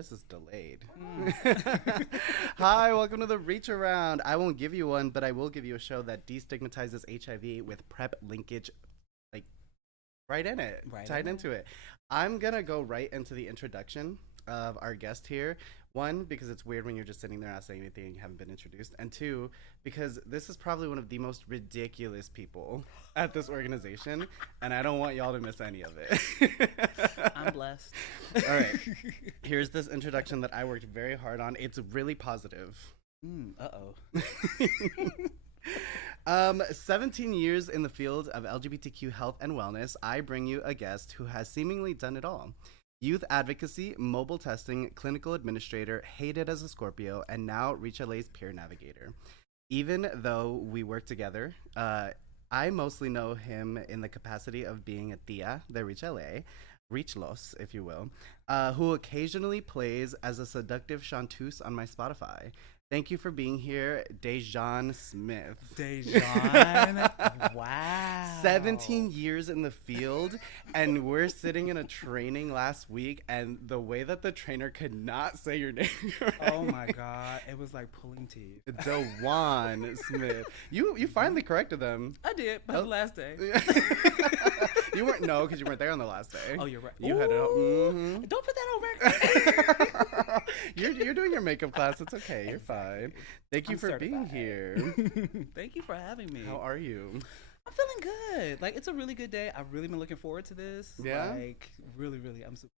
This is delayed. Hi, welcome to the Reach Around. I won't give you one, but I will give you a show that destigmatizes HIV with PrEP linkage, like right in it, Right tied in it. into it. I'm gonna go right into the introduction of our guest here. One, because it's weird when you're just sitting there not saying anything and you haven't been introduced. And two, because this is probably one of the most ridiculous people at this organization, and I don't want y'all to miss any of it. I'm blessed. All right. Here's this introduction that I worked very hard on. It's really positive. Uh-oh. 17 years in the field of LGBTQ health and wellness, I bring you a guest who has seemingly done it all. Youth advocacy, mobile testing, clinical administrator, hated as a Scorpio, and now Reach LA's peer navigator. Even though we work together, I mostly know him in the capacity of being a tia de Reach LA, Reach Los, if you will, who occasionally plays as a seductive chanteuse on my Spotify. Thank you for being here, Dejon Smith. Dejon. Wow. 17 years in the field, and we're sitting in a training last week, and the way that the trainer could not say your name right. Oh my God. It was like pulling teeth. Dejon Smith. You finally corrected them. I did, but the last day. You weren't, no, because you weren't there on the last day. Oh, you're right. You had it. Ooh. Don't put that on record. You're doing your makeup class. It's okay. You're fine. Thank you I'm for being certified. here. Thank you for having me. How are you? I'm feeling good. Like, it's a really good day. I've really been looking forward to this. Yeah? Like, really, really. I'm super.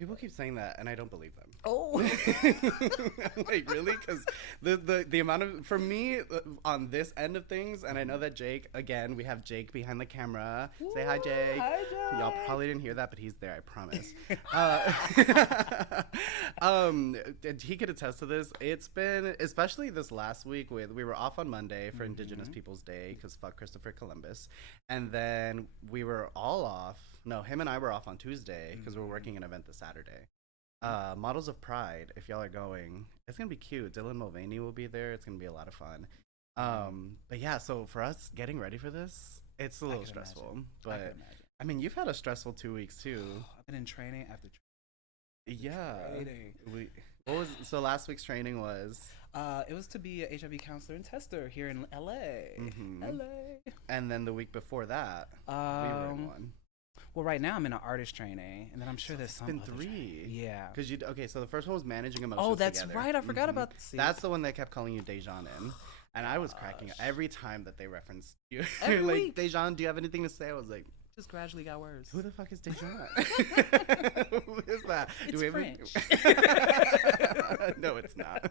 People keep saying that, and I don't believe them. Oh. I'm like, really? Because the amount of, for me, on this end of things, and I know that Jake, again, we have Jake behind the camera. Say hi, Jake. Hi, Jake. Y'all probably didn't hear that, but he's there, I promise. He could attest to this. It's been, especially this last week, we were off on Monday for Indigenous Peoples Day, because fuck Christopher Columbus. And then we were all off. No, him and I were off on Tuesday because we're working an event this Saturday. Models of Pride, if y'all are going, it's going to be cute. Dylan Mulvaney will be there. It's going to be a lot of fun. But yeah, so for us getting ready for this, it's a little stressful. Imagine. But I mean, you've had a stressful 2 weeks too. I've been in training after Yeah. training. So last week's training was? It was to be a HIV counselor and tester here in LA. LA. And then the week before that, we were in one. Well, right now I'm in an artist training, and then I'm sure there's some been other 3. training. Yeah. Because okay, so the first one was managing emotions. Oh, that's together. right. I forgot about this. That's the one that kept calling you Dejon in. And I was cracking up every time that they referenced you. Every like, week. Dejon, do you have anything to say? I was like, Just gradually got worse. who the fuck is Dejon? Who is that? It's French. No, it's not.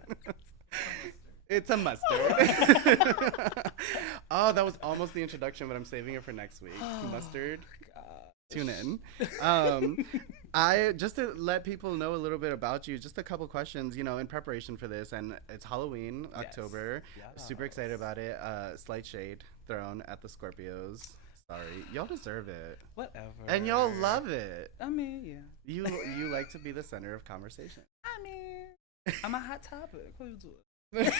It's a mustard. Oh, that was almost the introduction, but I'm saving it for next week. Mustard. Tune in. I just to let people know a little bit about you, just a couple questions, in preparation for this, and it's Halloween, October. Yes. Super excited about it. Slight shade thrown at the Scorpios. Sorry, y'all deserve it, Whatever. and y'all love it. I mean, yeah. You like to be the center of conversation. I mean, I'm a hot topic. What are you doing?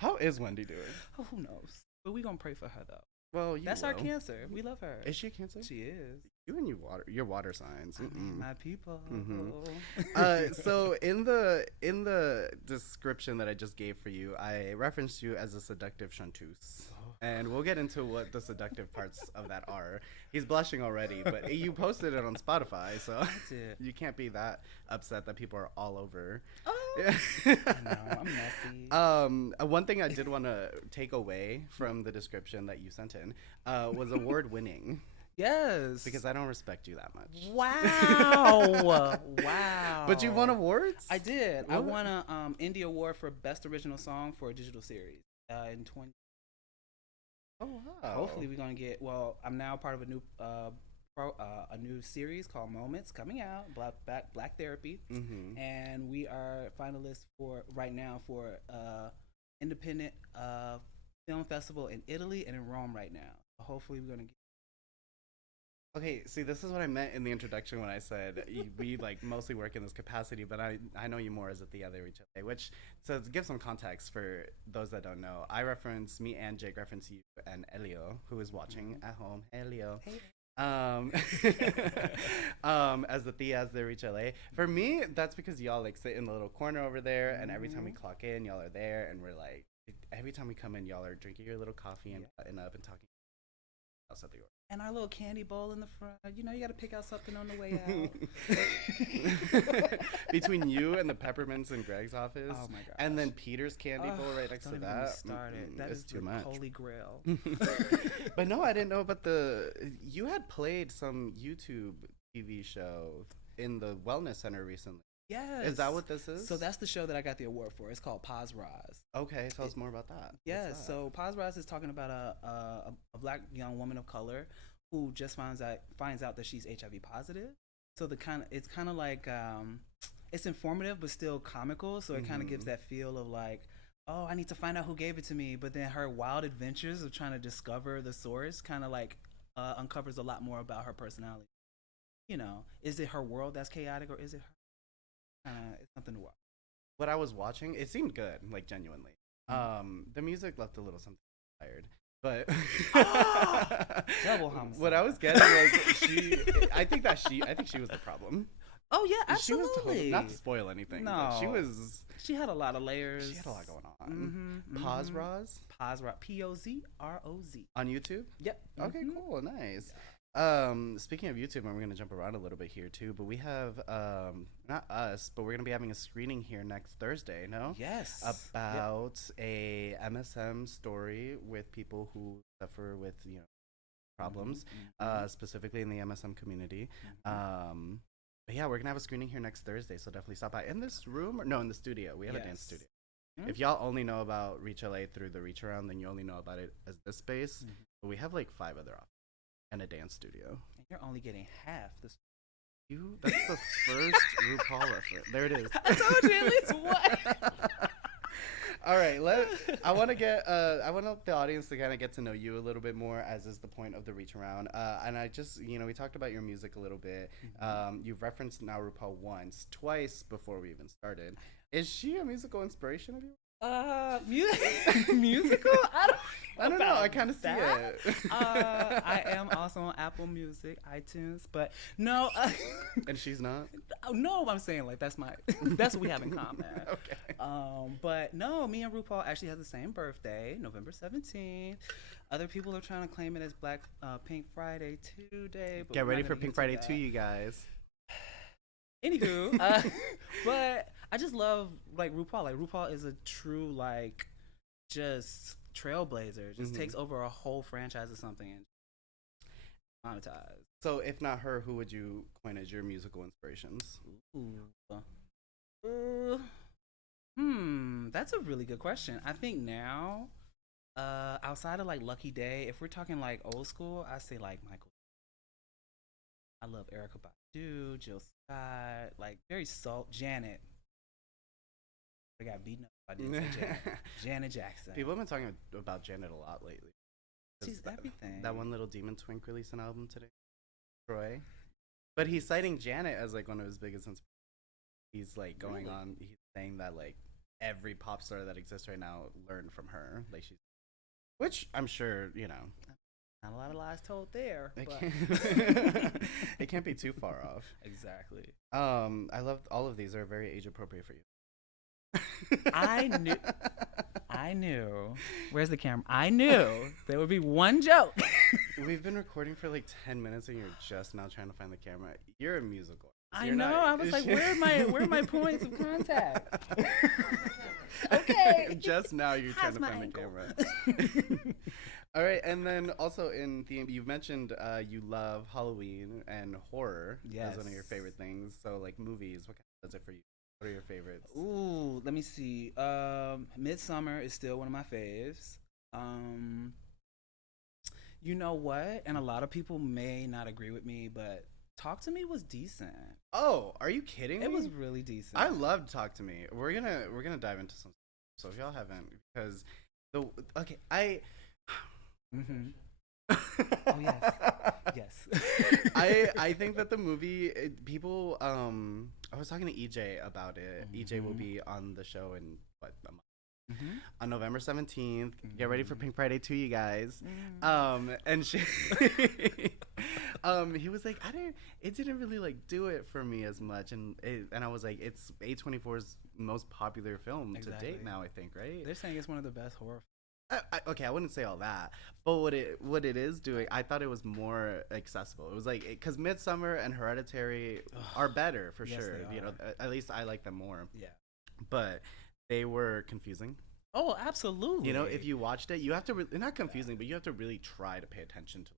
How is Wendy doing? Oh, who knows? But we gonna pray for her though. Well, That's our will. Cancer. We love her. Is she a Cancer? She is. You and your water signs. I mean, my people. So in the description that I just gave for you, I referenced you as a seductive chanteuse. And we'll get into what the seductive parts of that are. He's blushing already, but you posted it on Spotify, so did. you can't be that upset that people are all over. Oh. I know, I'm messy. One thing I did want to take away from the description that you sent in was award winning. Yes. Because I don't respect you that much. Wow. Wow. But you won awards? I did. I What? won a Indie Award for Best Original Song for a digital series in 20. Oh wow. Hopefully we're gonna get. Well, I'm now part of a new series called Moments coming out. Black Therapy, and we are finalists for right now for independent film festival in Italy and in Rome right now. Hopefully we're gonna get. Okay, see, this is what I meant in the introduction when I said we like mostly work in this capacity, but I know you more as a the other each other. Which, so to give some context for those that don't know, me and Jake reference you and Elio, who is watching at home. Hey, Elio. Hey. Um, as the Tias de Reach LA. For me, that's because y'all like sit in the little corner over there, and every time we clock in, y'all are there, and we're like, every time we come in, y'all are drinking your little coffee and button up and talking about something. And our little candy bowl in the front. You know, you got to pick out something on the way out. Between you and the peppermints in Greg's office. Oh my gosh. And then Peter's candy bowl right next to that. That is too much. Holy grail. But no, I didn't know about you had played some YouTube TV show in the wellness center recently. Yes. Is that what this is? So that's the show that I got the award for. It's called Paz Raz. Okay, tell us more about that. Yes. So Paz Raz is talking about a black young woman of color who just finds out that she's HIV positive. So it's kind of like it's informative but still comical. So it kind of gives that feel of like, oh, I need to find out who gave it to me. But then her wild adventures of trying to discover the source kind of like uncovers a lot more about her personality. You know, is it her world that's chaotic, or is it her? It's something to watch. What I was watching, it seemed good, like genuinely. The music left a little something tired, but double homicide. What I was getting was I think she was the problem. Oh yeah, absolutely. Not to spoil anything. No, she had a lot of layers. She had a lot going on. Paz Raz? Paz Raz. POZROZ. On YouTube? Yep. Okay, cool, nice. Speaking of YouTube, and we're gonna jump around a little bit here too, but we have not us, but we're gonna be having a screening here next Thursday. No? Yes. About a MSM story with people who suffer with problems, specifically in the MSM community. But yeah, we're gonna have a screening here next Thursday, so definitely stop by in this room. No, in the studio. We have a dance studio. If y'all only know about Reach LA through the Reach Around, then you only know about it as this space. But we have like 5 other offices and a dance studio. And you're only getting half this. That's the first RuPaul reference. There it is. I told you at least one. All right, I want the audience to kind of get to know you a little bit more, as is the point of the Reach Around. And I just, we talked about your music a little bit. You've referenced now RuPaul twice before we even started. Is she a musical inspiration of you? Musical? I don't know. I kind of see it. I am also on Apple Music, iTunes, but no. And she's not? No, I'm saying like that's what we have in common. Okay. But no, me and RuPaul actually have the same birthday, November 17th. Other people are trying to claim it as Black Pink Friday today. Get ready for Pink Friday 2, you guys. Anywho, but I just love like RuPaul. Like RuPaul is a true like just trailblazer. Just takes over a whole franchise or something and monetize. So if not her, who would you coin as your musical inspirations? That's a really good question. I think now, outside of like Lucky Day, if we're talking like old school, I say like Michael. I love Erykah Badu, Jill Scott, like very Janet. I got beaten up. I didn't say Janet. Janet Jackson. People have been talking about Janet a lot lately. She's everything. That one little Demon Twink released an album today, Troy. But he's citing Janet as like one of his biggest inspirations. He's like going on. He's saying that like every pop star that exists right now learned from her. Like which I'm sure Not a lot of lies told there. It can't be too far off. Exactly. I love all of these are very age appropriate for you. I knew. Where's the camera? I knew there would be one joke. We've been recording for like 10 minutes and you're just now trying to find the camera. You're a musical. I know. I was like, where are my points of contact? Okay. Just now you're trying to find the camera. All right, and then also in theme, you've mentioned you love Halloween and horror as one of your favorite things. So like movies, what kind of does it for you? What are your favorites? Ooh, let me see. Midsummer is still one of my faves. You know what? And a lot of people may not agree with me, but Talk to Me was decent. Oh, are you kidding me? It was really decent. I loved Talk to Me. We're gonna dive into some. So if y'all haven't, because Oh yes. I think that the movie people I was talking to EJ about it. EJ will be on the show in a month. on November 17th. Get ready for Pink Friday too, you guys. And she, he was like, it didn't really like do it for me as much, and I was like, it's A24's most popular film to date now, I think, right? They're saying it's one of the best horror. Okay, I wouldn't say all that, but what it is doing, I thought it was more accessible. It was like, because Midsommar and Hereditary are better for sure. You know, at least I like them more. Yeah, but they were confusing. Oh, absolutely. You know, if you watched it, you have to not confusing, but you have to really try to pay attention to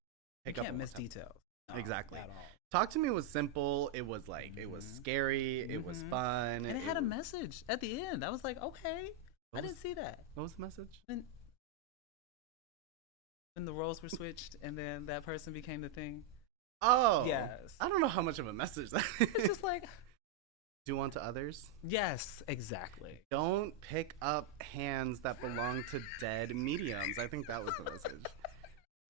pick you up. Can't miss details. No, exactly. At all. Talk to Me was simple. It was like it was scary. It was fun, and it had a message at the end. I was like, okay, I didn't see that. What was the message? When the roles were switched, and then that person became the thing. Oh, yes. I don't know how much of a message that is. It's just like, do unto others. Yes, exactly. Don't pick up hands that belong to dead mediums. I think that was the message.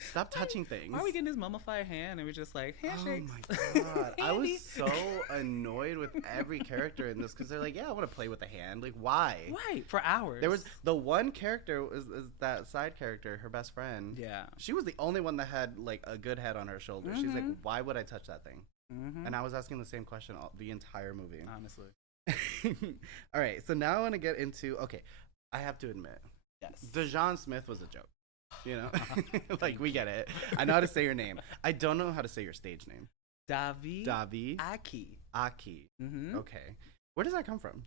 Stop touching things. Why are we getting this mummified hand and we're just like, handshakes? Oh my god. I was so annoyed with every character in this because they're like, yeah, I want to play with a hand. Like, why? Right, for hours. There was the one character is that side character, her best friend. Yeah. She was the only one that had like a good head on her shoulder. She's like, why would I touch that thing? And I was asking the same question the entire movie. Honestly. All right, so now I want to get into, okay, I have to admit, yes, Dejon Smith was a joke. You know, like we get it. I know how to say your name. I don't know how to say your stage name. Davi Aki. Okay. Where does that come from?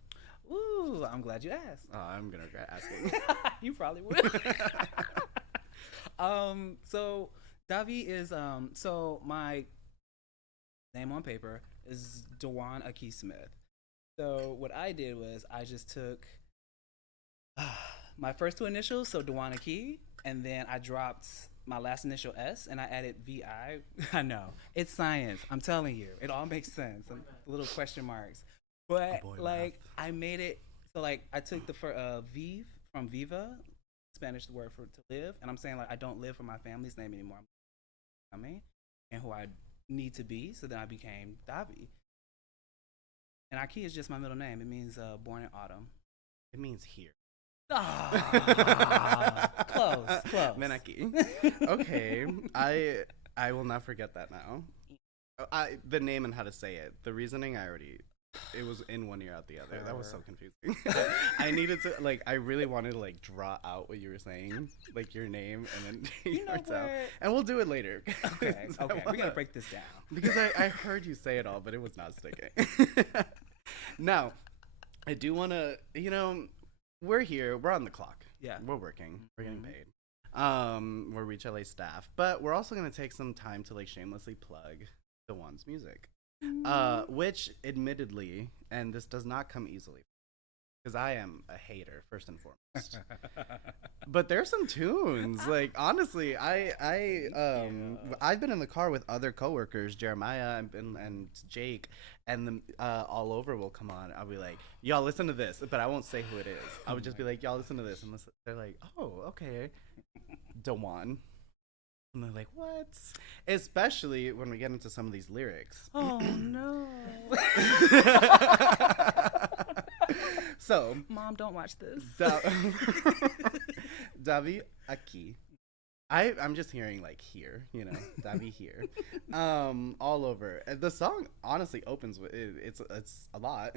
Ooh, I'm glad you asked. Oh, I'm gonna regret asking. You probably would. So Davi is so my name on paper is Dejon Aki Smith. So what I did was I just took my first two initials, so Dejon Aki, and then I dropped my last initial S and I added VI. I know. It's science. I'm telling you. It all makes sense. Little question marks. But like I made it so like I took the Vive from Viva, Spanish word for to live, and I'm saying like I don't live for my family's name anymore. I'm becoming and who I need to be, so then I became Davi. And Aki is just my middle name. It means born in autumn. It means here. Close. Menaki. Okay, I will not forget that now. The name and how to say it. The reasoning it was in one ear out the other. That was so confusing. I needed to I really wanted to draw out what you were saying, like your name, and then your out. And we'll do it later. Okay. We gotta break this down because I heard you say it all, but it was not sticking. Now, I do want to, we're here. We're on the clock. Yeah. We're working. We're getting paid. We're Reach LA staff. But we're also going to take some time to shamelessly plug Dejon's music. Which, admittedly, and this does not come easily, because I am a hater, first and foremost. But there's some tunes. Honestly, I've been in the car with other coworkers, Jeremiah and Jake, and All Over will come on. I'll be like, y'all listen to this, but I won't say who it is. I would just be like, y'all listen to this, and they're like, oh, okay, Dejon. And they're like, what? Especially when we get into some of these lyrics. Oh, no. So, Mom, don't watch this. Davi Aki. I'm just hearing here, Davi here. All over. The song honestly opens with it's a lot.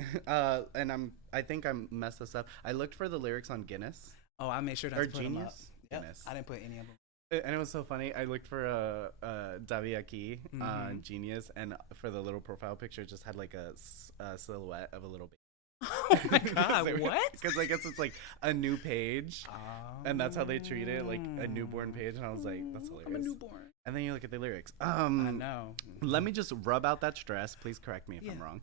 And I think I messed this up. I looked for the lyrics on Guinness. Oh, I made sure to put Genius. them up. Yep. Guinness. I didn't put any of them. And it was so funny. I looked for Davi Aki on Genius, and for the little profile picture, it just had a silhouette of a little baby. Oh my god, what? Because I guess it's a new page, and that's how they treat it, a newborn page. And I was like, that's hilarious. I'm a newborn. And then you look at the lyrics. I know. Let me just rub out that stress. Please correct me if I'm wrong.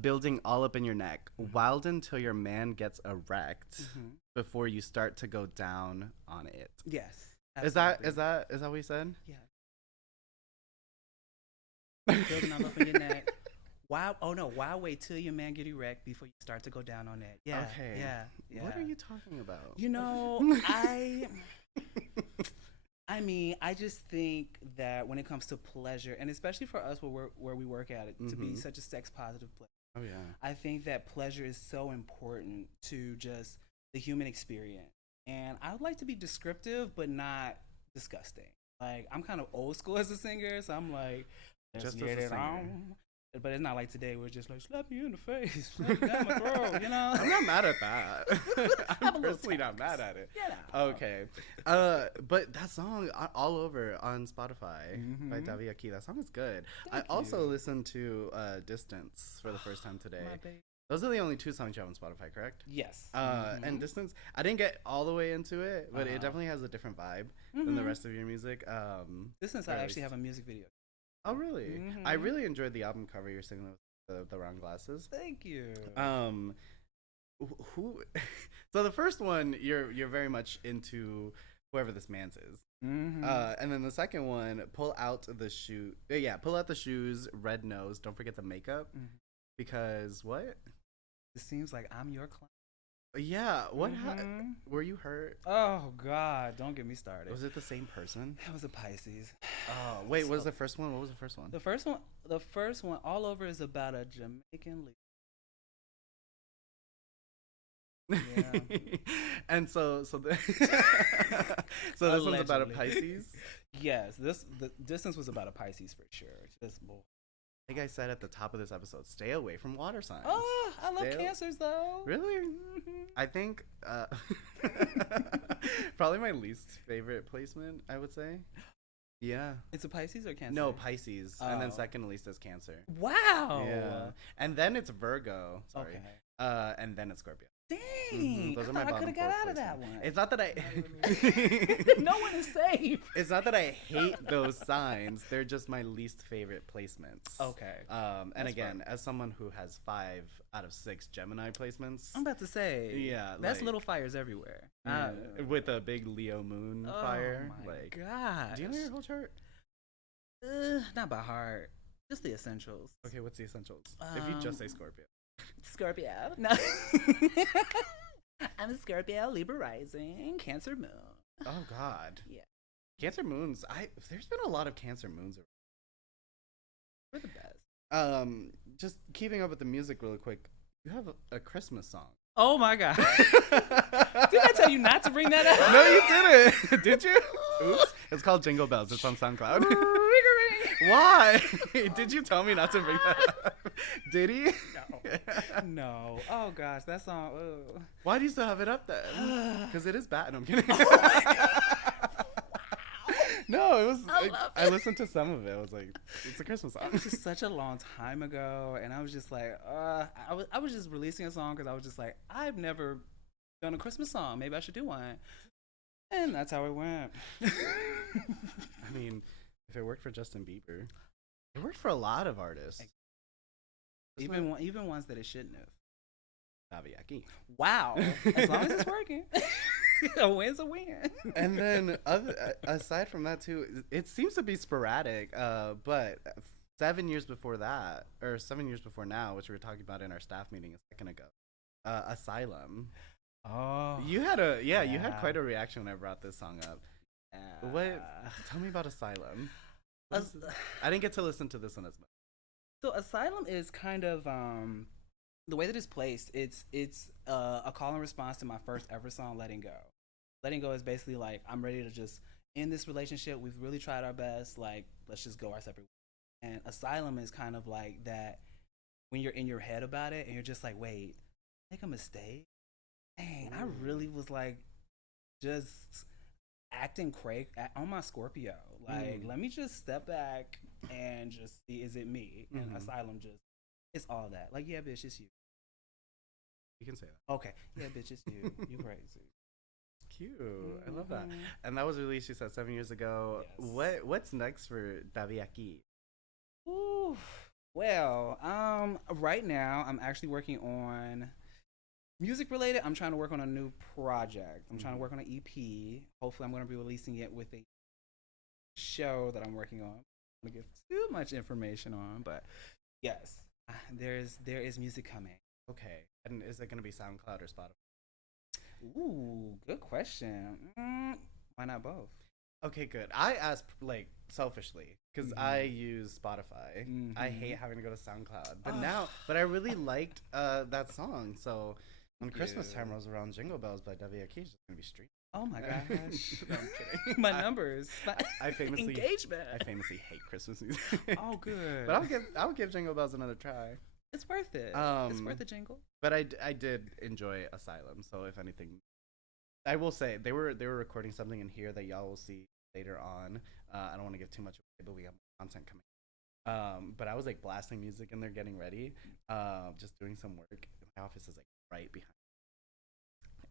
Building all up in your neck, wild until your man gets erect before you start to go down on it. Yes. Is that what you said? Yeah. Building all up in your neck. Why wait till your man get erect before you start to go down on that? Yeah. Okay. Yeah. What are you talking about? I just think that when it comes to pleasure, and especially for us where we work at it, to be such a sex positive place. Oh yeah. I think that pleasure is so important to just the human experience. And I would like to be descriptive, but not disgusting. Like, I'm kind of old school as a singer, so I'm like, Just get as a it singer. on. But it's not like today where it's just like, slap me in the face, slap me down my throat, you know? I'm not mad at that. Have a I'm little personally not tax. mad at it. You know. Okay. But that song all over on Spotify by Davi Aki, that song is good. Thank I also you. listened to Distance for the first time today. My baby. Those are the only 2 songs you have on Spotify, correct? Yes. And Distance, I didn't get all the way into it, but it Uh-huh. definitely has a different vibe than the rest of your music. Distance, or I at actually least- have a music video. Oh, really? I really enjoyed the album cover. You're singing with the wrong glasses. Thank you. Who? So the first one, you're very much into whoever this man's is. And then the second one, pull out the shoe. Yeah, pull out the shoes. Red nose. Don't forget the makeup. Because what? It seems like I'm your client. Yeah. What? Were you hurt? Oh God! Don't get me started. Was it the same person? That was a Pisces. Oh wait, what was the first one? What was the first one? The first one, all over is about a Jamaican leader. Yeah. And so so this one's about a Allegedly. Pisces. Yes, the Distance was about a Pisces for sure. Just bull. Like I said at the top of this episode, stay away from water signs. Oh, I love Stay- Cancers though. Really? I think probably my least favorite placement, I would say. Yeah. It's a Pisces or Cancer? No, Pisces. And then Oh. second least is Cancer. Wow. Yeah. And then it's Virgo. Sorry. Okay. And then it's Scorpio. Dang. Those I are my thought I bottom could have got 4 out of that placements. one. It's not that I No one is safe. It's not that I hate those signs. They're just my least favorite placements. Okay. And That's again, as someone who has 5 out of 6 Gemini placements, I'm about to say. Yeah, That's like- little fires everywhere. with a big Leo moon Oh fire, my like, God. do you know your whole chart? Not by heart. Just the essentials. Okay, what's the essentials? If you just say Scorpio. Scorpio. No. I'm a Scorpio, Libra rising, Cancer moon. Oh God. Yeah. Cancer moons. There's been a lot of Cancer moons. We're the best. Just keeping up with the music really quick. You have a Christmas song. Oh my God. Did I tell you not to bring that up? No, you didn't. Did you? Oops. It's called Jingle Bells. It's on SoundCloud. Why? Did you tell me not to bring that up? Did he? No. Oh gosh, that song. Ugh. Why do you still have it up then? Because it is bad. No, I'm kidding. No, it was. I listened to some of it. I was like, it's a Christmas song. It was just such a long time ago, and I was just like, I was just releasing a song because I was just like, I've never done a Christmas song. Maybe I should do one, and that's how it went. I mean, if it worked for Justin Bieber, it worked for a lot of artists. Even ones that it shouldn't have. Davi Aki. Wow. As long as it's working, a win's a win. And then, aside from that too, it seems to be sporadic. But 7 years before that, or 7 years before now, which we were talking about in our staff meeting a second ago, Asylum. Oh, You had you had quite a reaction when I brought this song up. What? Tell me about Asylum. I didn't get to listen to this one as much. So Asylum is kind of the way that it's placed. It's a call and response to my first ever song, Letting Go. Letting Go is basically like, I'm ready to just end this relationship. We've really tried our best. Like, let's just go our separate ways. And Asylum is kind of like that when you're in your head about it and you're just like, wait, make a mistake? Dang, I really was like just acting crazy on my Scorpio. Like, let me just step back and just see, is it me? And Asylum just, it's all that. Like, yeah, bitch, it's you. You can say that. Okay, yeah, bitch, it's you. You crazy. Cute. I love that. And that was released, you said, 7 years ago. Yes. What's next for Davi Aki? Ooh. Well, right now I'm actually working on music related. I'm trying to work on a new project. I'm trying to work on an EP. Hopefully, I'm going to be releasing it with a show that I'm working on. I'm not going to give too much information on, but yes, there is music coming. Okay. And is it going to be SoundCloud or Spotify? Ooh, good question. Why not both? Okay, good. I asked, like, selfishly, because I use Spotify. I hate having to go to SoundCloud. But I really liked that song. So When Christmas time rolls around, Jingle Bells by WIK is just gonna be streamed. Oh my gosh. No, I'm kidding. My numbers. I famously engagement. I famously hate Christmas music. Oh, good. But I'll give Jingle Bells another try. It's worth it. It's worth a jingle. But I did enjoy Asylum. So if anything, I will say they were recording something in here that y'all will see later on. I don't want to give too much away, but we have more content coming. But I was like blasting music and they're getting ready, just doing some work. My office is like right behind.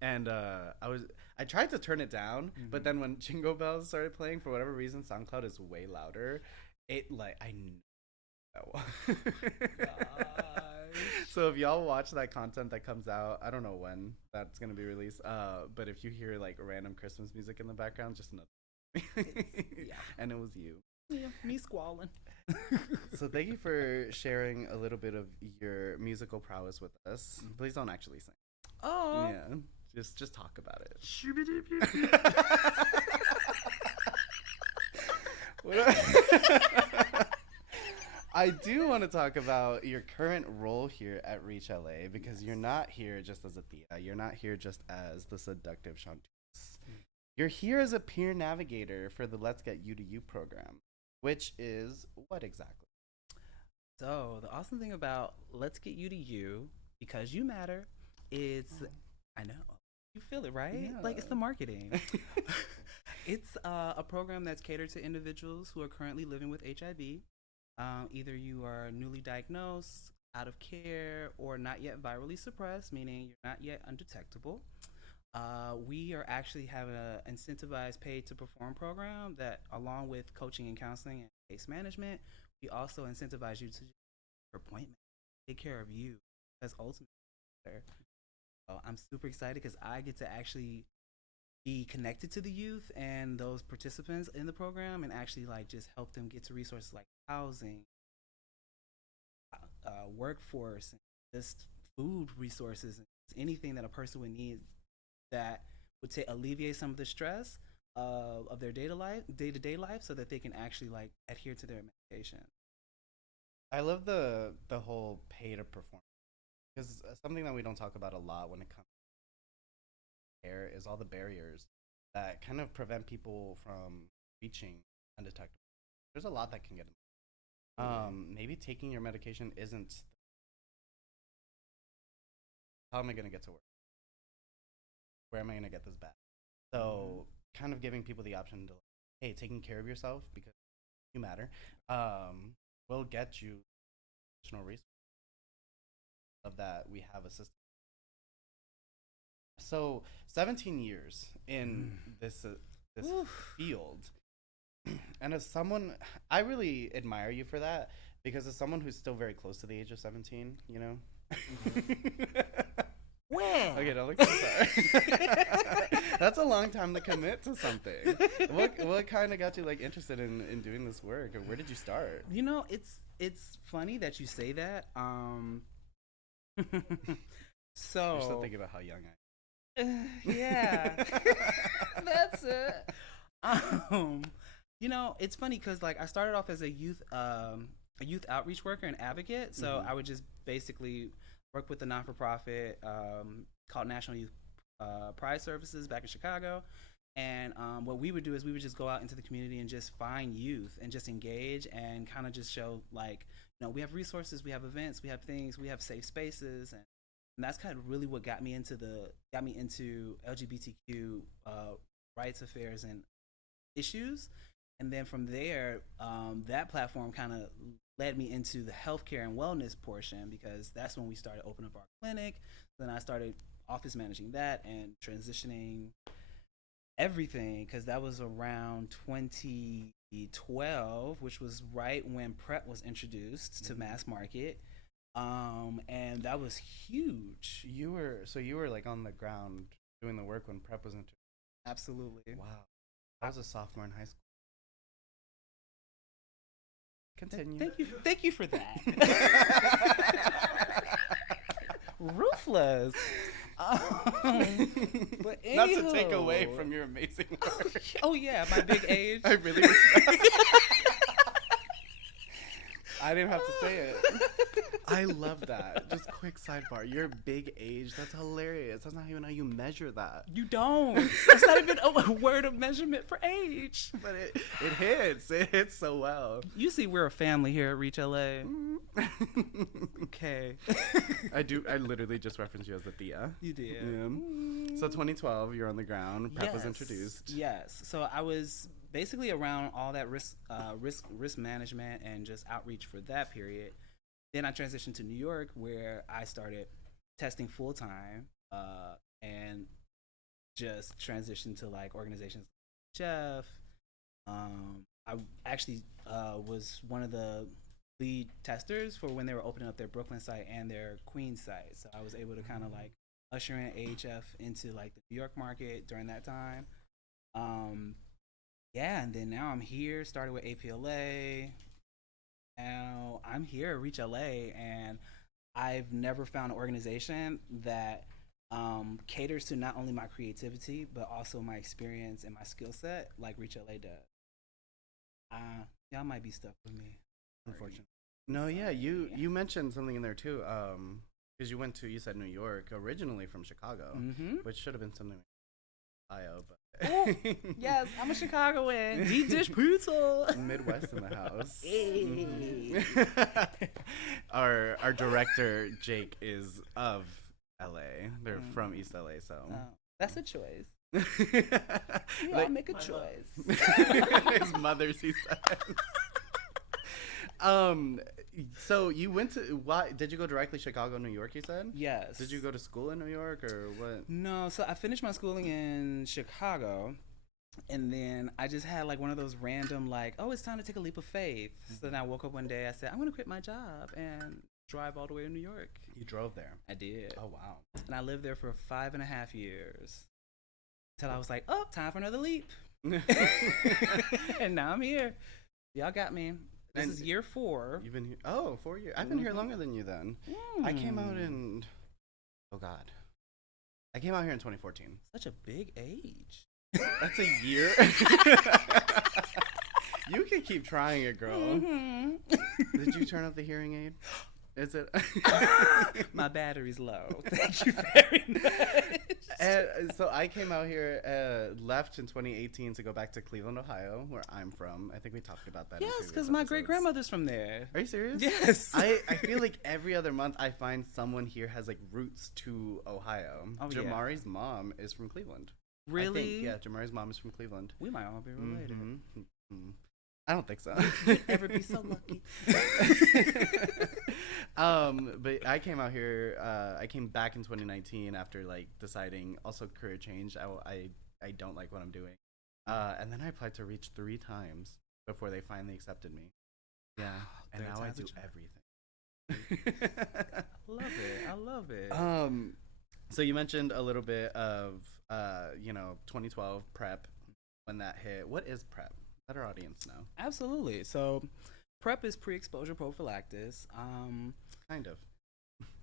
And I tried to turn it down, but then when Jingle Bells started playing, for whatever reason, SoundCloud is way louder. It like I know. So if y'all watch that content that comes out, I don't know when that's gonna be released. But if you hear like random Christmas music in the background, just know. Yeah, and it was you. Yeah, me squalling. So thank you for sharing a little bit of your musical prowess with us. Please don't actually sing. Oh yeah. Just talk about it. I do want to talk about your current role here at Reach LA because you're not here just as a Thea. You're not here just as the seductive Chanteuse. You're here as a peer navigator for the Let's Get You to You program, which is what exactly? So the awesome thing about Let's Get You to You, because you matter, is I know. You feel it, right? Yeah. Like, it's the marketing. It's a program that's catered to individuals who are currently living with HIV. Either you are newly diagnosed, out of care, or not yet virally suppressed, meaning you're not yet undetectable. We are actually having an incentivized paid to perform program that, along with coaching and counseling and case management, we also incentivize you to your appointment, take care of you. That's ultimately better. I'm super excited because I get to actually be connected to the youth and those participants in the program and actually like just help them get to resources like housing, workforce, and just food resources, and anything that a person would need that would alleviate some of the stress of their day-to-day life so that they can actually like adhere to their medication. I love the whole pay to perform. Because something that we don't talk about a lot when it comes to care is all the barriers that kind of prevent people from reaching undetectable. There's a lot that can get in. Maybe taking your medication isn't. How am I going to get to work? Where am I going to get this back? So kind of giving people the option to, hey, taking care of yourself because you matter, will get you additional resources. Of that we have a system. So 17 years in this field, and as someone, I really admire you for that because as someone who's still very close to the age of 17, you know. When? Okay, don't look so sorry. That's a long time to commit to something. What kind of got you like interested in doing this work, or where did you start? You know, it's funny that you say that. So you're still thinking about how young I am. Yeah. That's it. You know, it's funny because like I started off as a youth outreach worker and advocate. So I would just basically work with a not-for-profit called National Youth Pride Services back in Chicago. And what we would do is we would just go out into the community and just find youth and just engage and kind of just show like, you know, we have resources, we have events, we have things, we have safe spaces, and that's kind of really what got me into LGBTQ rights affairs and issues. And then from there, that platform kind of led me into the healthcare and wellness portion because that's when we started opening up our clinic. Then I started office managing that and transitioning everything because that was around 2012, which was right when PrEP was introduced to mass market. And that was huge. You were like on the ground doing the work when PrEP was introduced. Absolutely. Wow. I was a sophomore in high school. Continue. Thank you for that. Ruthless. But not to take away from your amazing work. Oh yeah, my big age. I really respect. I didn't have to say it. I love that. Just quick sidebar. Your big age, that's hilarious. That's not even how you measure that. You don't. That's not even a word of measurement for age. But it hits. It hits so well. You see, we're a family here at Reach LA. Okay. I literally just referenced you as the Thea. You did. Yeah. So 2012, you're on the ground. PrEP was introduced. Yes. So I was basically around all that risk management and just outreach for that period. Then I transitioned to New York, where I started testing full time, and just transitioned to like organizations like Jeff. I actually was one of the lead testers for when they were opening up their Brooklyn site and their Queens site. So I was able to kind of like usher in AHF into like the New York market during that time. Yeah, and then now I'm here, started with APLA. Now I'm here at Reach LA, and I've never found an organization that caters to not only my creativity, but also my experience and my skill set like Reach LA does. Y'all might be stuck with me, unfortunately. No, yeah, you mentioned something in there too, because you said New York, originally from Chicago, which should have been something like Ohio, but oh, yes, I'm a Chicagoan. Deep dish pizza. Midwest in the house. Our director Jake is of LA. They're from East LA, so that's a choice. You like, all make a choice. His mother's, he says. So you went to, why did you go directly Chicago, New York, you said? Yes. Did you go to school in New York or what? No, so I finished my schooling in Chicago, and then I just had like one of those random like, oh, it's time to take a leap of faith. So then I woke up one day, I said, I'm going to quit my job and drive all the way to New York. You drove there? I did. Oh, wow. And I lived there for 5.5 years until I was like, oh, time for another leap. And now I'm here. Y'all got me. This is year 4. You've been here? Oh, 4 years. I've been here longer than you then. I came out in, oh God. I came out here in 2014. Such a big age. That's a year. You can keep trying it, girl. Did you turn up the hearing aid? Is it? My battery's low. Thank you very much. And so I came out here, left in 2018 to go back to Cleveland, Ohio, where I'm from. I think we talked about that. Yes, because my great grandmother's from there. Are you serious? Yes. I feel like every other month I find someone here has like roots to Ohio. Oh, Jamari's mom is from Cleveland. Really? I think, yeah, Jamari's mom is from Cleveland. We might all be related. I don't think so. We'd ever be so lucky. But I came out here. I came back in 2019 after like deciding also career change. I don't like what I'm doing, and then I applied to Reach 3 times before they finally accepted me. Yeah, and now I do everything. I love it. So you mentioned a little bit of 2012 PrEP when that hit. What is PrEP? Let our audience know. Absolutely. So PrEP is pre-exposure prophylaxis. Kind of.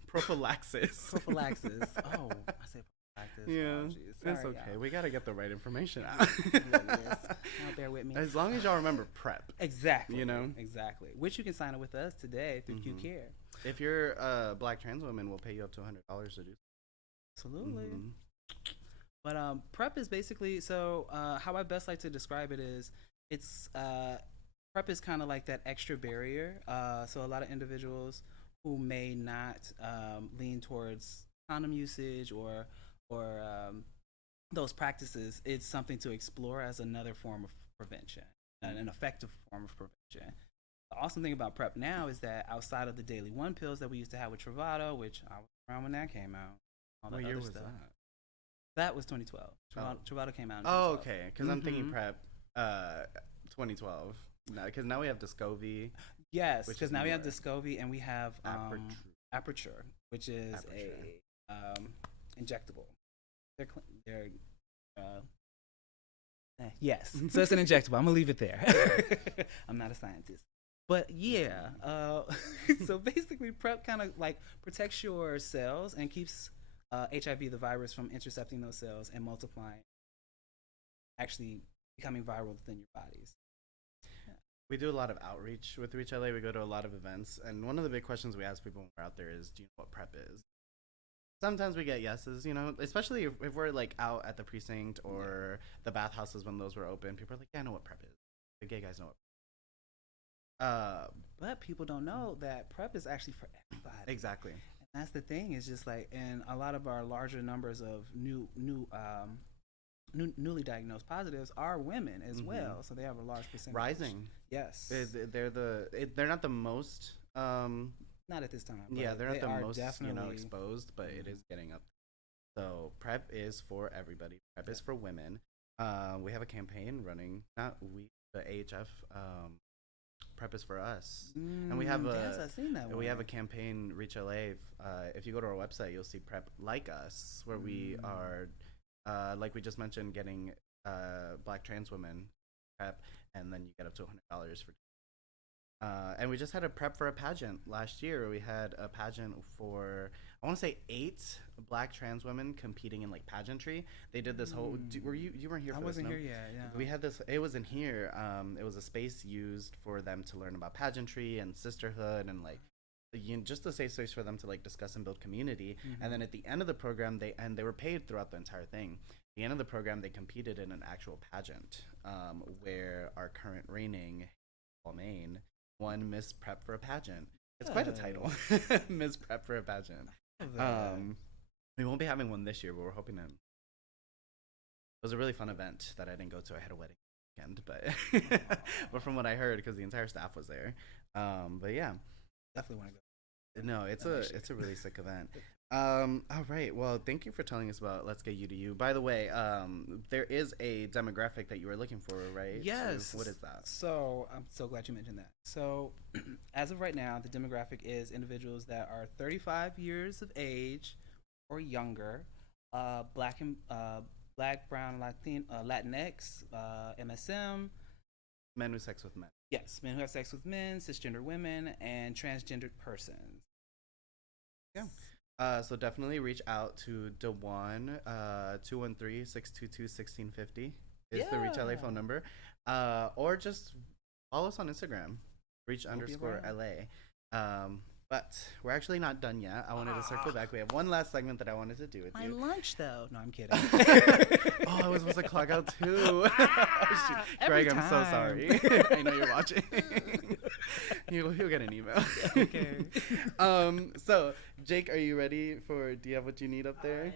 Prophylaxis. Prophylaxis. Oh, I said prophylaxis. Yeah, Sorry, it's okay. y'all. We got to get the right information out. Now bear with me. As long as y'all remember PrEP. Exactly. You know? Exactly. Which you can sign up with us today through QCare. If you're a black trans woman, we'll pay you up to $100 to do so. Absolutely. But PrEP is basically, so how I best like to describe it is, it's PrEP is kind of like that extra barrier. So a lot of individuals who may not lean towards condom usage or those practices, it's something to explore as another form of prevention, an effective form of prevention. The awesome thing about PrEP now is that outside of the daily 1 pills that we used to have with Truvada, which I was around when that came out, all that What year other was stuff. that? That was 2012. Truvada came out in 2012. Oh, okay. Because I'm thinking PrEP 2012. Because now we have Descovy. Yes, because now we have Descovy and we have Aperture, which is a injectable. Yes, so it's an injectable. I'm gonna leave it there. I'm not a scientist, but yeah. So basically, PrEP kind of like protects your cells and keeps HIV, the virus, from intercepting those cells and multiplying, actually becoming viral within your bodies. We do a lot of outreach with Reach LA. We go to a lot of events, and one of the big questions we ask people when we're out there is, "Do you know what prep is?" Sometimes we get yeses, especially if we're like out at the precinct or the bathhouses when those were open. People are like, "Yeah, I know what prep is. The gay guys know what." But people don't know that prep is actually for everybody. Exactly. And that's the thing. It's just like, and a lot of our larger numbers of newly diagnosed positives are women as well. So they have a large percentage. Rising. Yes. They're not the most. Not at this time. Yeah, they're not the most definitely exposed, but it is getting up. So prep is for everybody. Prep is for women. We have a campaign running. Not we, the AHF. Prep is for us, and we have I've seen that one. We have a campaign, Reach LA. If you go to our website, you'll see Prep Like Us, where we are, like we just mentioned, getting Black trans women prep, and then you get up to $100 for. And we just had a prep for a pageant last year. We had a pageant for, I want to say 8 Black trans women competing in like pageantry. They did this whole. Were you weren't here? For I wasn't this, no? here yet. Yeah. We had this. It was in here. It was a space used for them to learn about pageantry and sisterhood and like, just a safe space for them to like discuss and build community. And then at the end of the program, they were paid throughout the entire thing. At the end of the program, they competed in an actual pageant, where our current reigning Maine won Miss Prep for a pageant. It's quite a title, Miss Prep for a pageant. We won't be having one this year, but we're hoping to. It was a really fun event that I didn't go to. I had a wedding weekend, but from what I heard, because the entire staff was there. But yeah, definitely want to go. No, it's a really sick event. All right. Well, thank you for telling us about Let's Get You to You. By the way, there is a demographic that you were looking for, right? Yes. So what is that? So I'm so glad you mentioned that. So as of right now, the demographic is individuals that are 35 years of age or younger, black, brown, Latinx, MSM. Men who have sex with men. Yes, men who have sex with men, cisgender women, and transgendered persons. Yeah. So definitely reach out to Dejon, 213-622-1650 is the Reach LA phone number. Or just follow us on Instagram, reach_LA. But we're actually not done yet. I wanted to circle back. We have one last segment that I wanted to do with you. My lunch, though. No, I'm kidding. Oh, I was supposed to clock out too. Greg, I'm so sorry. I know you're watching. You'll get an email. Okay. So, Jake, are you ready for Do You Have What You Need up there?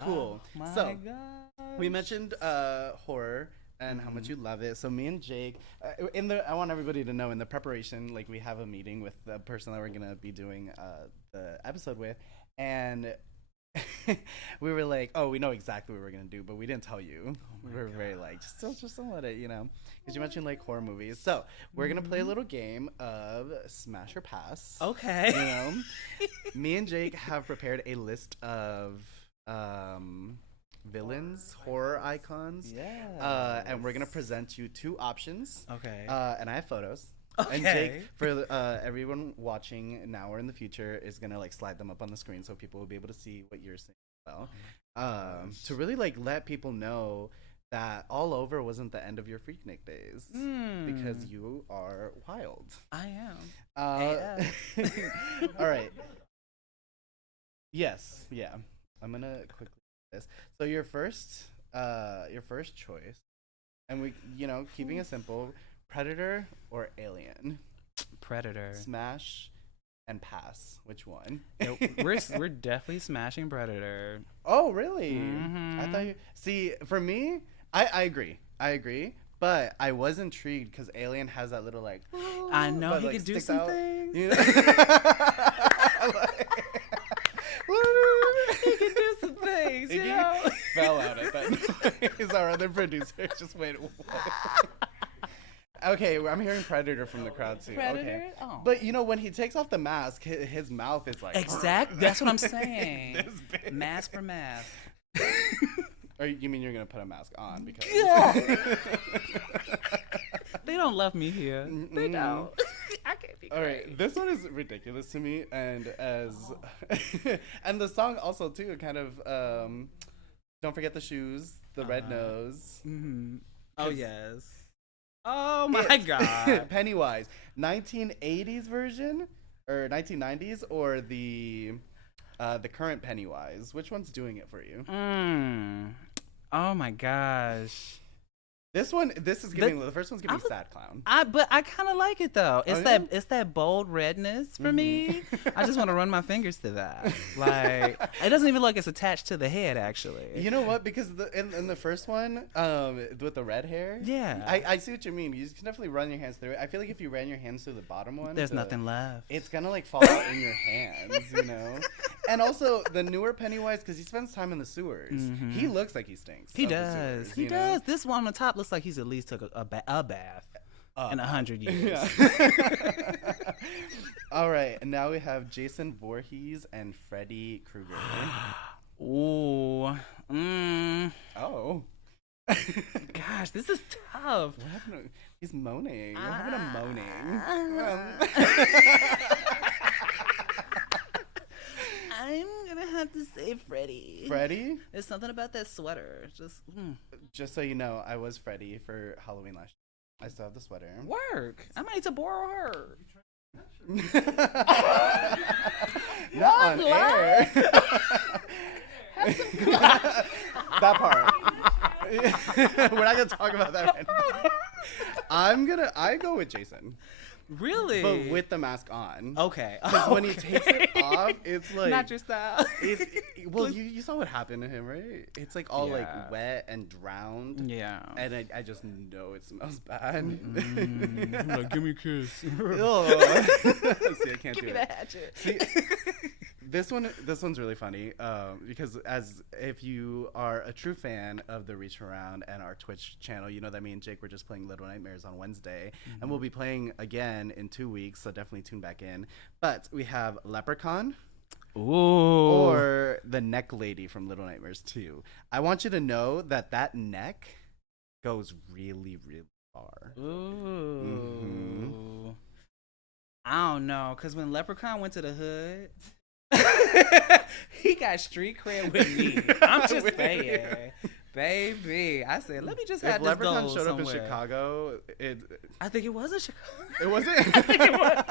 Cool. Oh, my so, gosh. we mentioned horror and how much you love it. So me and Jake, I want everybody to know in the preparation, like we have a meeting with the person that we're gonna be doing the episode with, and we were like, oh, we know exactly what we're gonna do, but we didn't tell you. We were very like, just don't let it, because you mentioned like horror movies. So we're gonna play a little game of Smash or Pass. Okay. Me and Jake have prepared a list of villains, horror icons. Yeah. And we're gonna present you 2 options. Okay. And I have photos. Okay. And Jake, for everyone watching now or in the future, is gonna like slide them up on the screen so people will be able to see what you're seeing as well. To really like let people know that All Over wasn't the end of your Freaknik days, because you are wild. I am. All right. Yes. Yeah. I'm gonna quickly do this. So your first choice, and we, keeping it simple, Predator or Alien? Predator. Smash and Pass. Which one? No, we're definitely smashing Predator. Oh, really? I thought you. See, for me, I agree. But I was intrigued because Alien has that little like. I know but, he like, could do sticks some out. things. You He could do some things. He fell out at that. He's our other producer. Just wait. Okay, I'm hearing Predator from the crowd too. Predator? Okay. Oh. But when he takes off the mask, his mouth is like. Exactly. That's what I'm saying. This big. Mask for mask. Or you mean you're gonna put a mask on because? They don't love me here. They don't. I can't be. All right, this one is ridiculous to me, and and the song also too kind of don't forget the shoes, the red nose. Mm-hmm. Oh yes. Oh my god. Pennywise, 1980s version or 1990s, or the current Pennywise? Which one's doing it for you? Oh my gosh. This is giving the first one's giving sad clown. But I kind of like it though. It's it's that bold redness for me. I just want to run my fingers to that. Like it doesn't even look like it's attached to the head actually. You know what? Because in the first one, with the red hair, yeah, I see what you mean. You can definitely run your hands through it. I feel like if you ran your hands through the bottom one, there's nothing left. It's gonna like fall out in your hands, you know. And also the newer Pennywise, because he spends time in the sewers, he looks like he stinks. He does. He does. This one on the top looks like he's at least took a bath in 100 years. Yeah. All right, and now we have Jason Voorhees and Freddy Krueger. Ooh. Oh. Gosh, this is tough. What happened? He's moaning. What happened to moaning? I'm gonna have to say Freddy. Freddy? There's something about that sweater. Just so you know, I was Freddy for Halloween last year. I still have the sweater. Work. I might need to borrow her. Not on air. That part. We're not gonna talk about that right now. I go with Jason. Really? But with the mask on. Okay. Because when he takes it off, it's like not your style. Well, you saw what happened to him, right? It's like all like wet and drowned. Yeah. And I just know it smells bad. Like, give me a kiss. See, I can't give do me it. the hatchet. See, this one's really funny because as if you are a true fan of the Reach Around and our Twitch channel, you know that me and Jake were just playing Little Nightmares on Wednesday, and we'll be playing again in 2 weeks, so definitely tune back in. But we have Leprechaun. Ooh. Or the neck lady from Little Nightmares 2. I want you to know that neck goes really, really far. Ooh. I don't know, because when Leprechaun went to the hood, he got street cred with me. I'm just saying. Baby, I said, let me just have if this Leprechaun goal showed somewhere. up in Chicago, I think it was in Chicago. It wasn't? I think it was.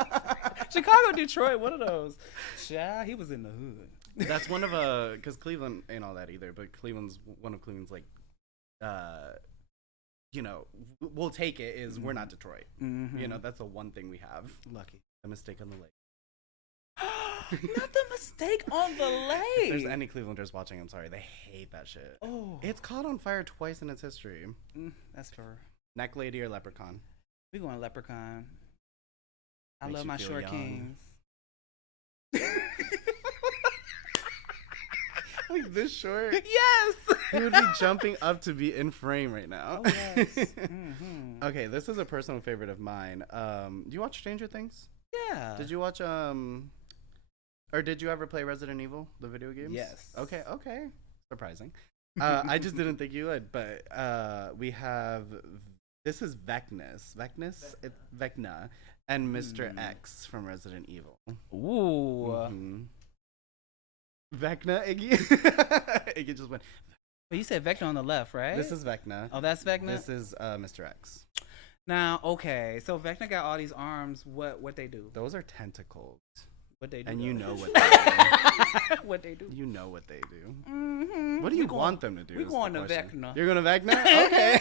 Chicago, Detroit, one of those. Child, he was in the hood. That's one of because Cleveland ain't all that either, but Cleveland's one of Cleveland's like, you know, we'll take it is we're not Detroit. You know, that's the one thing we have. Lucky. The mistake on the lake. Not the mistake on the lake. If there's any Clevelanders watching, I'm sorry. They hate that shit. Oh. It's caught on fire twice in its history. That's fair. Neck lady or leprechaun? We going Leprechaun. I Makes love you my feel short young. kings. Like this short? Yes! He would be jumping up to be in frame right now. Oh, yes. Okay, this is a personal favorite of mine. Do you watch Stranger Things? Yeah. Did you watch or did you ever play Resident Evil, the video games? Yes. Okay. Surprising. I just didn't think you would, but we have this is Vecna and Mr. X from Resident Evil. Ooh. Vecna, Iggy. Iggy just went. But you said Vecna on the left, right? This is Vecna. Oh, that's Vecna? This is Mr. X. Now, okay. So Vecna got all these arms. What they do? Those are tentacles. What they do? And though? you know what they do. What they do? You know what they do. Mm-hmm. What do you want them to do? We is going the to question. Vecna. You're going to Vecna? Okay.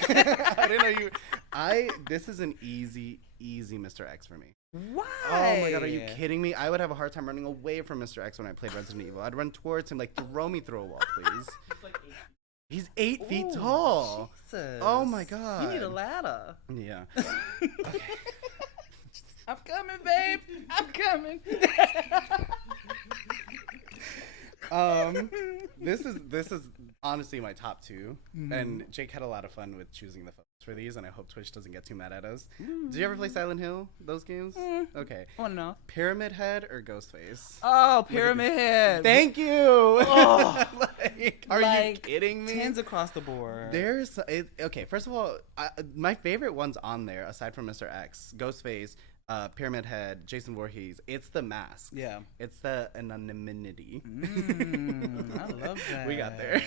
I didn't know you. This is an easy Mr. X for me. Why? Oh my god, are you kidding me? I would have a hard time running away from Mr. X when I played Resident Evil. I'd run towards him like, throw me through a wall, please. He's 8 feet tall. Jesus. Oh my god. You need a ladder. Yeah. I'm coming, babe. I'm coming. This is honestly my top two, and Jake had a lot of fun with choosing the photos for these, and I hope Twitch doesn't get too mad at us. Did you ever play Silent Hill? Those games? Okay. I want to know. Pyramid Head or Ghostface? Oh, Pyramid Head. Thank you. Oh. Are you kidding me? Tens across the board. Okay. First of all, my favorite ones on there, aside from Mr. X, Ghostface, Pyramid Head, Jason Voorhees. It's the mask. Yeah. It's the anonymity. I love that. We got there.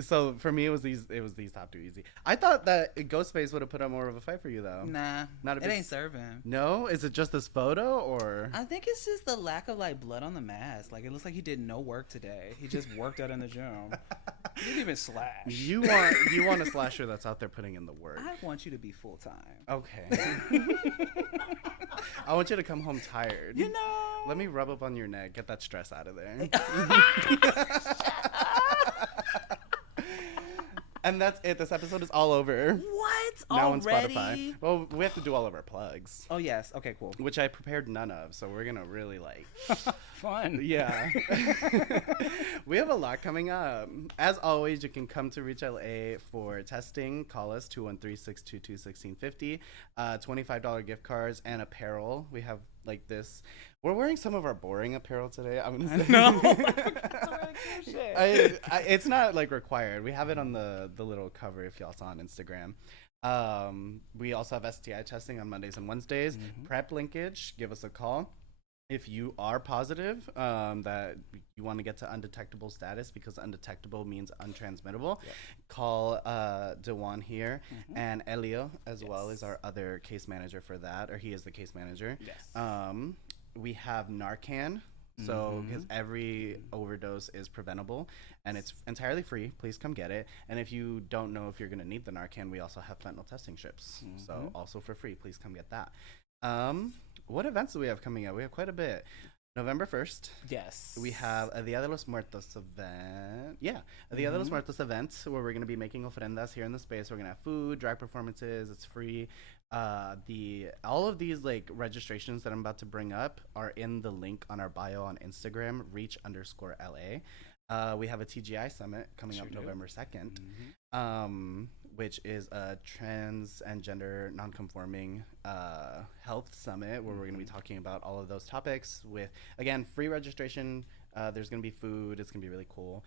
So for me, it was these top two easy. I thought that Ghostface would have put up more of a fight for you though. Nah, Not a it big ain't serving. No, is it just this photo or? I think it's just the lack of like blood on the mask. Like it looks like he did no work today. He just worked out in the gym. He didn't even slash. You want a slasher that's out there putting in the work. I want you to be full time. Okay. I want you to come home tired. You know. Let me rub up on your neck. Get that stress out of there. And that's it. This episode is all over. What? Now Already? on Spotify. Well, we have to do all of our plugs. Oh, yes. Okay, cool. Which I prepared none of, so we're going to really like... Fun. Yeah. We have a lot coming up. As always, you can come to Reach LA for testing. Call us 213-622-1650. $25 gift cards and apparel. We have like this. We're wearing some of our boring apparel today. I'm gonna say No. It's not like required. We have it on the little cover if y'all saw on Instagram. We also have STI testing on Mondays and Wednesdays. Prep linkage. Give us a call. If you are positive that you want to get to undetectable status, because undetectable means untransmittable, call Dejon here, and Elio as well is our other case manager for that, or he is the case manager. Yes. We have Narcan, so because every overdose is preventable, and it's entirely free. Please come get it. And if you don't know if you're going to need the Narcan, we also have fentanyl testing strips, so also for free. Please come get that. What events do we have coming up? We have quite a bit. November 1st. Yes. We have a Dia de los Muertos event. Yeah, a Dia de los Muertos event where we're going to be making ofrendas here in the space. We're going to have food, drag performances. It's free. All of these like registrations that I'm about to bring up are in the link on our bio on Instagram, reach_LA. We have a TGI summit coming up November 2nd, which is a trans and gender nonconforming health summit where we're going to be talking about all of those topics with, again, free registration. There's going to be food. It's going to be really cool.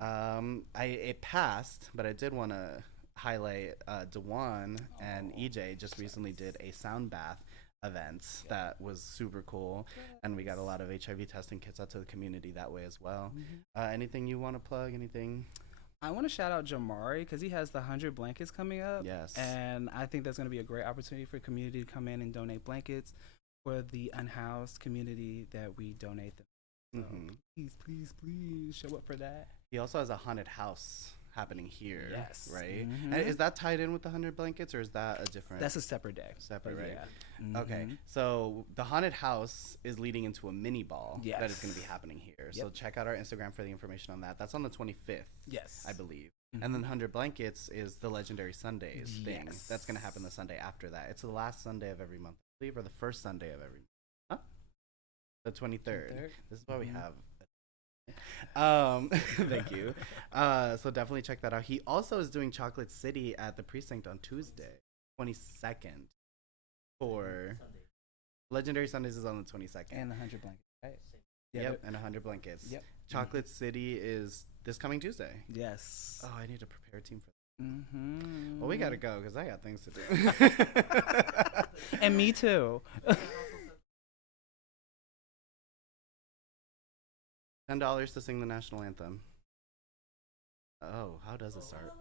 It passed, but I did want to highlight Dejon and EJ just recently did a sound bath event that was super cool, and we got a lot of HIV testing kits out to the community that way as well. Anything you want to plug? Anything? I want to shout out Jamari because he has the 100 blankets coming up. Yes. And I think that's going to be a great opportunity for community to come in and donate blankets for the unhoused community that we donate them. So please show up for that. He also has a haunted house happening here. Yes. Right? And is that tied in with the 100 blankets, or is that a different? That's a separate day. Separate, right? Yeah. Okay. So the haunted house is leading into a mini ball that is Yes. going to be happening here. So check out our Instagram for the information on that. That's on the 25th. Yes. I believe. And then 100 Blankets is the Legendary Sundays thing. That's going to happen the Sunday after that. It's the last Sunday of every month, I believe, or the first Sunday of every month. Huh? The 23rd. This is why we have. Thank you. So definitely check that out. He also is doing Chocolate City at the Precinct on Tuesday, 22nd. For Legendary Sundays is on the 22nd. And 100 blankets, right? Yep, and 100 blankets. Yep. Chocolate City is this coming Tuesday. Yes. Oh, I need to prepare a team for that. Well, we gotta go because I got things to do. And me too. $10 to sing the national anthem. Oh, how does it start?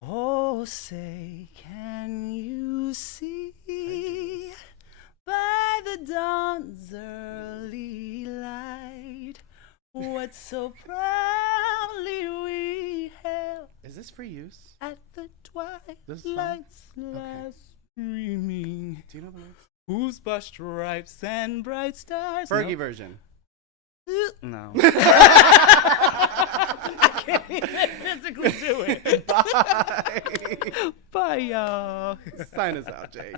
Oh, say, can you see by the dawn's early light what so proudly we held Is this for use? at the This song? twilight's last streaming? Do you know the lyrics? Whose bus stripes and bright stars? Fergie version. No. I can't even physically do it. Bye. Bye, y'all. Sign us out, Jake.